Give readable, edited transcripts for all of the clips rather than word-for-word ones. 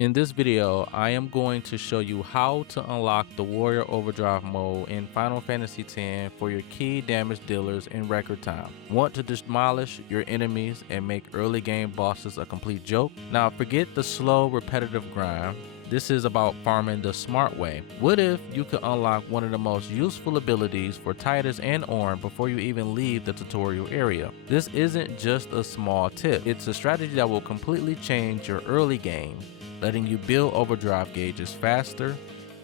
In this video, I am going to show you how to unlock the Warrior Overdrive mode in Final Fantasy X for your key damage dealers in record time. Want to demolish your enemies and make early game bosses a complete joke? Now forget the slow, repetitive grind. This is about farming the smart way. What if you could unlock one of the most useful abilities for Tidus and Auron before you even leave the tutorial area? This isn't just a small tip, it's a strategy that will completely change your early game, letting you build overdrive gauges faster,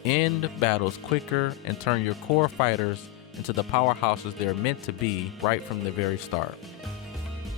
end battles quicker, and turn your core fighters into the powerhouses they're meant to be right from the very start.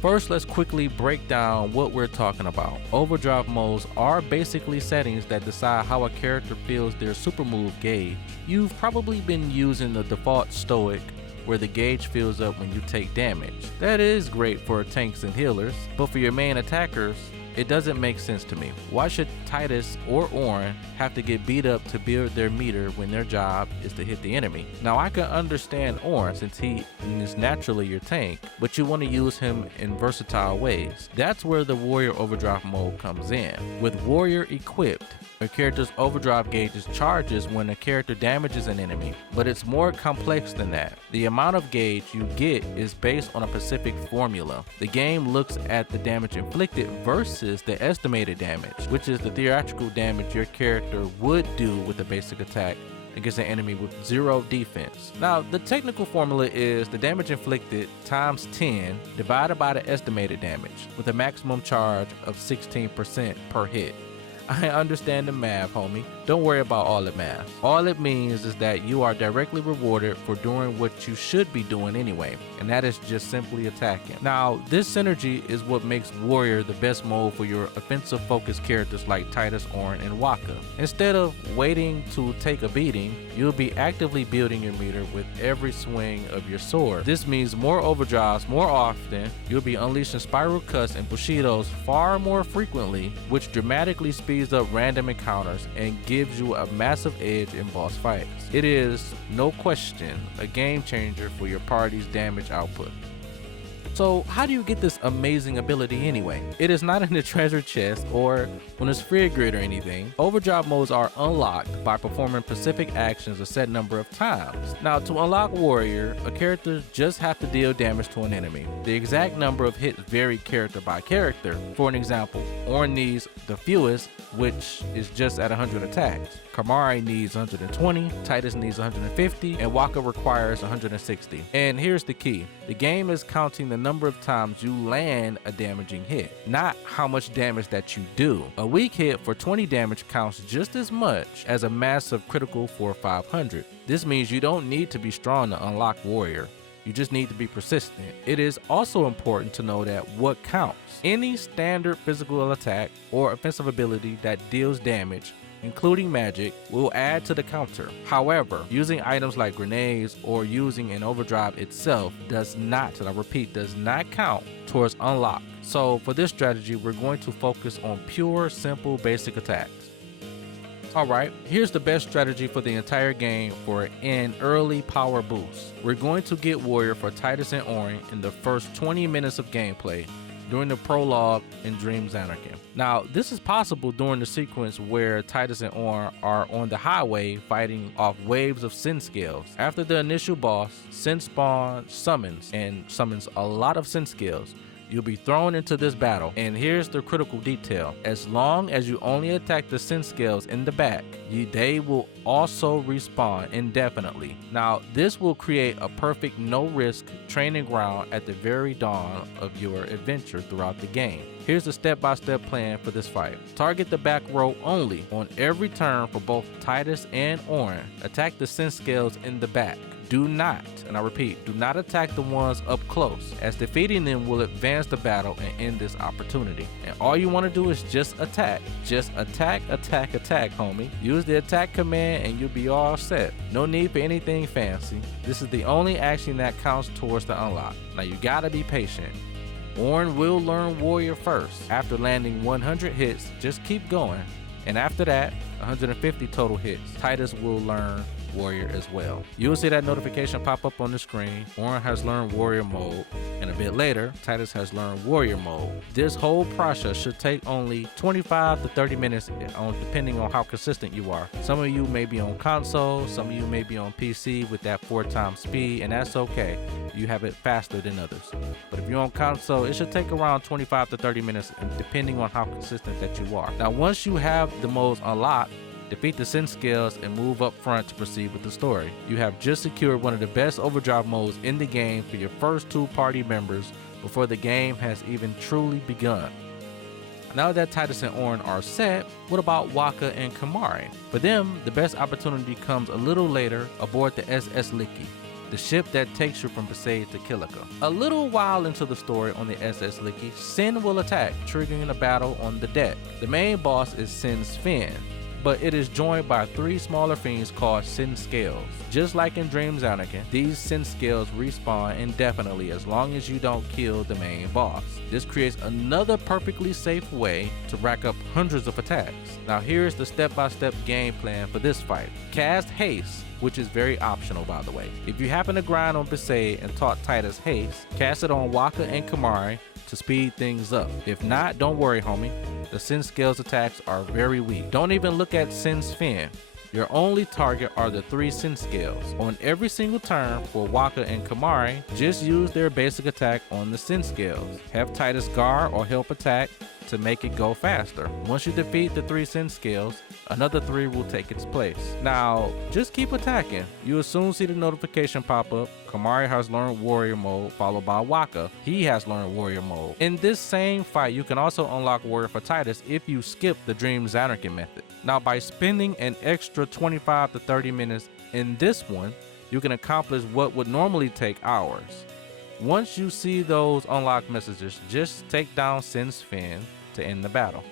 First, let's quickly break down what we're talking about. Overdrive modes are basically settings that decide how a character feels their super move gauge. You've probably been using the default stoic, where the gauge fills up when you take damage. That is great for tanks and healers, but for your main attackers, it doesn't make sense to me. Why should Tidus or Auron have to get beat up to build their meter when their job is to hit the enemy? Now I can understand Auron since he is naturally your tank, but you want to use him in versatile ways. That's where the Warrior Overdrive mode comes in. With Warrior equipped, a character's overdrive gauges charges when a character damages an enemy, but it's more complex than that. The amount of gauge you get is based on a specific formula. The game looks at the damage inflicted versus the estimated damage, which is the theoretical damage your character would do with a basic attack against an enemy with 0 defense. Now, the technical formula is the damage inflicted times 10 divided by the estimated damage, with a maximum charge of 16% per hit. I understand the math, homie. Don't worry about all the math. All it means is that you are directly rewarded for doing what you should be doing anyway, and that is just simply attacking. Now, this synergy is what makes Warrior the best mode for your offensive focused characters like Tidus, Auron, and Wakka. Instead of waiting to take a beating, you'll be actively building your meter with every swing of your sword. This means more overdrives more often, you'll be unleashing Spiral Cuts and Bushidos far more frequently, which dramatically speeds up random encounters and gives you a massive edge in boss fights. It is, no question, a game changer for your party's damage output. So how do you get this amazing ability anyway? It is not in the treasure chest or on a sphere grid or anything. Overdrive modes are unlocked by performing specific actions a set number of times. Now, to unlock Warrior, a character just have to deal damage to an enemy. The exact number of hits vary character by character. For an example, Auron needs the fewest, which is just at 100 attacks. Kamari needs 120, Tidus needs 150, and Wakka requires 160. And here's the key. The game is counting the number of times you land a damaging hit, not how much damage that you do. A weak hit for 20 damage counts just as much as a massive critical for 500. This means you don't need to be strong to unlock Warrior. You just need to be persistent. It is also important to know that what counts. Any standard physical attack or offensive ability that deals damage, including magic, will add to the counter. However, using items like grenades or using an overdrive itself does not, and I repeat, does not count towards unlock. So for this strategy, we're going to focus on pure, simple, basic attacks. Alright, here's the best strategy for the entire game for an early power boost. We're going to get Warrior for Tidus and Auron in the first 20 minutes of gameplay, during the prologue in Dreams Anarchy. Now, this is possible during the sequence where Tidus and Auron are on the highway fighting off waves of sin scales. After the initial boss, Sin Spawn summons a lot of sin scales. You'll be thrown into this battle, and here's the critical detail. As long as you only attack the sin scales in the back, they will also respawn indefinitely. Now, this will create a perfect no-risk training ground at the very dawn of your adventure throughout the game. Here's the step-by-step plan for this fight. Target the back row only. On every turn for both Tidus and Auron, attack the sin scales in the back. Do not, and I repeat, do not attack the ones up close, as defeating them will advance the battle and end this opportunity. And all you want to do is just attack. Just attack, attack, attack, homie. Use the attack command and you'll be all set. No need for anything fancy. This is the only action that counts towards the unlock. Now you gotta be patient. Auron will learn Warrior first. After landing 100 hits, just keep going. And after that, 150 total hits, Tidus will learn warrior as well. You'll see that notification pop up on the screen. Orin has learned warrior mode, and a bit later, Titus has learned warrior mode. This whole process should take only 25 to 30 minutes depending on how consistent you are. Some of you may be on console, some of you may be on PC with that 4x speed, and that's okay. You have it faster than others. But if you're on console, it should take around 25 to 30 minutes depending on how consistent that you are. Now, once you have the modes unlocked, defeat the sin scales and move up front to proceed with the story. You have just secured one of the best overdrive modes in the game for your first 2 party members before the game has even truly begun. Now that Titus and Orin are set, what about Waka and Kamari? For them, the best opportunity comes a little later aboard the SS Licky, the ship that takes you from Besaid to Kilika. A little while into the story on the SS Licky, Sin will attack, triggering a battle on the deck. The main boss is Sin's Fin, but it is joined by 3 smaller fiends called Sin Scales. Just like in Dreams Anakin, these Sin Scales respawn indefinitely as long as you don't kill the main boss. This creates another perfectly safe way to rack up hundreds of attacks. Now here's the step-by-step game plan for this fight. Cast Haste, which is very optional by the way. If you happen to grind on Besaid and taught Titus Haste, cast it on Waka and Kamari to speed things up. If not, don't worry homie, the Sin Scales attacks are very weak. Don't even look at Sin's Fin. Your only target are the 3 Sin Scales. On every single turn for Waka and Kamari, just use their basic attack on the Sin Scales. Have Titus guard or help attack to make it go faster. Once you defeat the 3 Sin Scales, another 3 will take its place. Now, just keep attacking. You will soon see the notification pop up. Kamari has learned warrior mode, followed by Waka. He has learned warrior mode. In this same fight, you can also unlock warrior for Titus if you skip the Dreams Anarchy method. Now, by spending an extra 25 to 30 minutes in this one, you can accomplish what would normally take hours. Once you see those unlocked messages, just take down Sin's Fin to end the battle.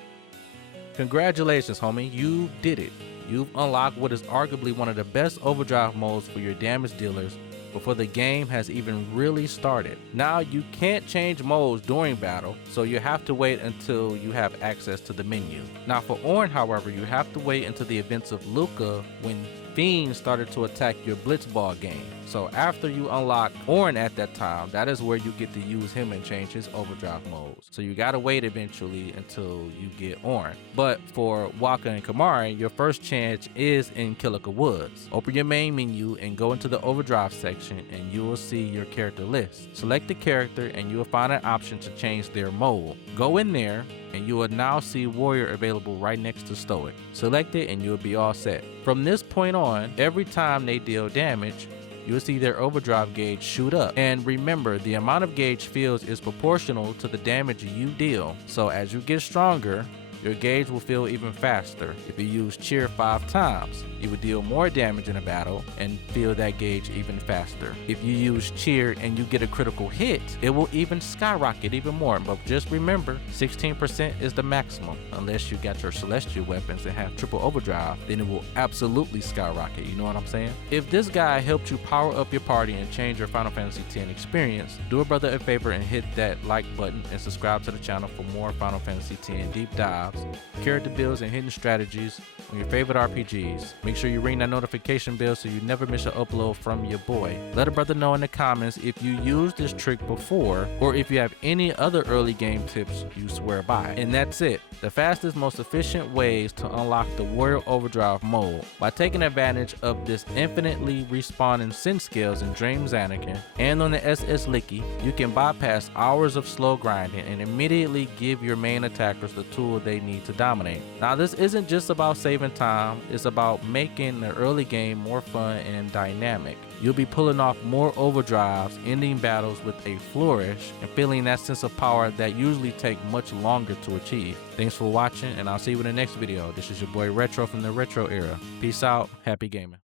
Congratulations homie, you did it. You've unlocked what is arguably one of the best overdrive modes for your damage dealers before the game has even really started. Now you can't change modes during battle, so you have to wait until you have access to the menu. Now for Orin, however, you have to wait until the events of Luca when fiends started to attack your blitzball game. So after you unlock Orin at that time, that is where you get to use him and change his overdrive modes. So you gotta wait eventually until you get Orin. But for Waka and Kamari, your first chance is in Kilika Woods. Open your main menu and go into the overdrive section and you will see your character list. Select the character and you will find an option to change their mode. Go in there and you will now see Warrior available right next to Stoic. Select it and you'll be all set. From this point on, every time they deal damage, you'll see their overdrive gauge shoot up. And remember, the amount of gauge fills is proportional to the damage you deal. So as you get stronger, your gauge will fill even faster. If you use cheer 5 times, you will deal more damage in a battle and fill that gauge even faster. If you use cheer and you get a critical hit, it will even skyrocket even more. But just remember, 16% is the maximum. Unless you got your celestial weapons and have triple overdrive, then it will absolutely skyrocket, you know what I'm saying? If this guy helped you power up your party and change your Final Fantasy X experience, do a brother a favor and hit that like button and subscribe to the channel for more Final Fantasy X deep dives, character builds, and hidden strategies on your favorite RPGs. Make sure you ring that notification bell so you never miss an upload from your boy. Let a brother know in the comments if you used this trick before or if you have any other early game tips you swear by. And that's it. The fastest, most efficient ways to unlock the Warrior Overdrive mode. By taking advantage of this infinitely respawning Sin Scales in Dreams Anakin and on the SS Licky, you can bypass hours of slow grinding and immediately give your main attackers the tool they need to dominate. Now this isn't just about saving time, it's about making the early game more fun and dynamic. You'll be pulling off more overdrives, ending battles with a flourish, and feeling that sense of power that usually take much longer to achieve. Thanks for watching, and I'll see you in the next video. This is your boy Retro from the Retro Era. Peace out, happy gaming.